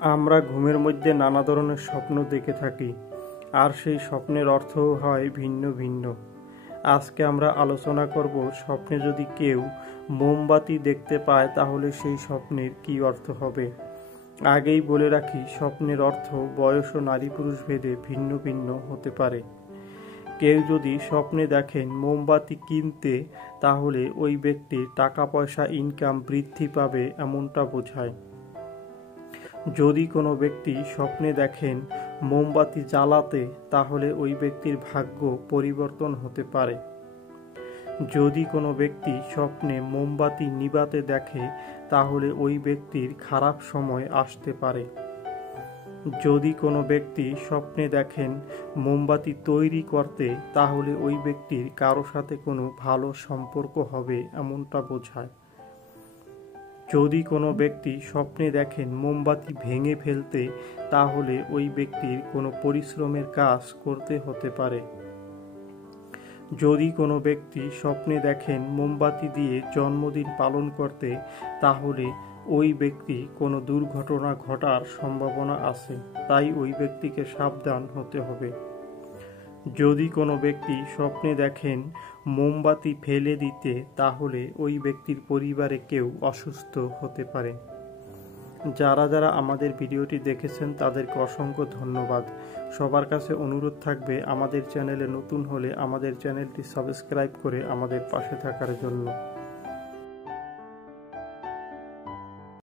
আমরা ঘুমের মধ্যে নানা ধরনের স্বপ্ন দেখে থাকি, আর সেই স্বপ্নের অর্থও হয় ভিন্ন ভিন্ন। আজকে আমরা আলোচনা করব, স্বপ্নে যদি কেউ মোমবাতি দেখতে পায় তাহলে সেই স্বপ্নের কী অর্থ হবে। আগেই বলে রাখি, স্বপ্নের অর্থ বয়স ও নারী পুরুষ ভেদে ভিন্ন ভিন্ন হতে পারে। কেউ যদি স্বপ্নে দেখেন মোমবাতি কিনতে, তাহলে ওই ব্যক্তির টাকা পয়সা ইনকাম বৃদ্ধি পাবে এমনটা বোঝায়। যদি কোনো ব্যক্তি স্বপ্নে দেখেন মোমবাতি জ্বালাতে, তাহলে ওই ব্যক্তির ভাগ্য পরিবর্তন হতে পারে। যদি কোনো ব্যক্তি স্বপ্নে মোমবাতি নিভাতে দেখে, তাহলে ওই ব্যক্তির খারাপ সময় আসতে পারে। যদি কোনো ব্যক্তি স্বপ্নে দেখেন মোমবাতি তৈরি করতে, তাহলে ওই ব্যক্তির কারো সাথে কোনো ভালো সম্পর্ক হবে এমনটা বোঝায়। যদি কোনো ব্যক্তি স্বপ্নে দেখেন মোমবাতি ভেঙে ফেলতে, তাহলে ওই ব্যক্তির কোনো পরিশ্রমের কাজ করতে হতে পারে। যদি কোনো ব্যক্তি স্বপ্নে দেখেন মোমবাতি দিয়ে জন্মদিন পালন করতে, তাহলে ওই ব্যক্তি কোনো দুর্ঘটনা ঘটার সম্ভাবনা আছে, তাই ওই ব্যক্তিকে সাবধান হতে হবে। যদি কোনো ব্যক্তি স্বপ্নে দেখেন মোমবাতি ফেলে দিতে, তাহলে ওই ব্যক্তির পরিবারে কেউ অসুস্থ হতে পারে। যারা যারা আমাদের ভিডিওটি দেখেছেন তাদেরকে অসংখ্য ধন্যবাদ। সবার কাছে অনুরোধ থাকবে, আমাদের চ্যানেলে নতুন হলে আমাদের চ্যানেলটি সাবস্ক্রাইব করে আমাদের পাশে থাকার জন্য।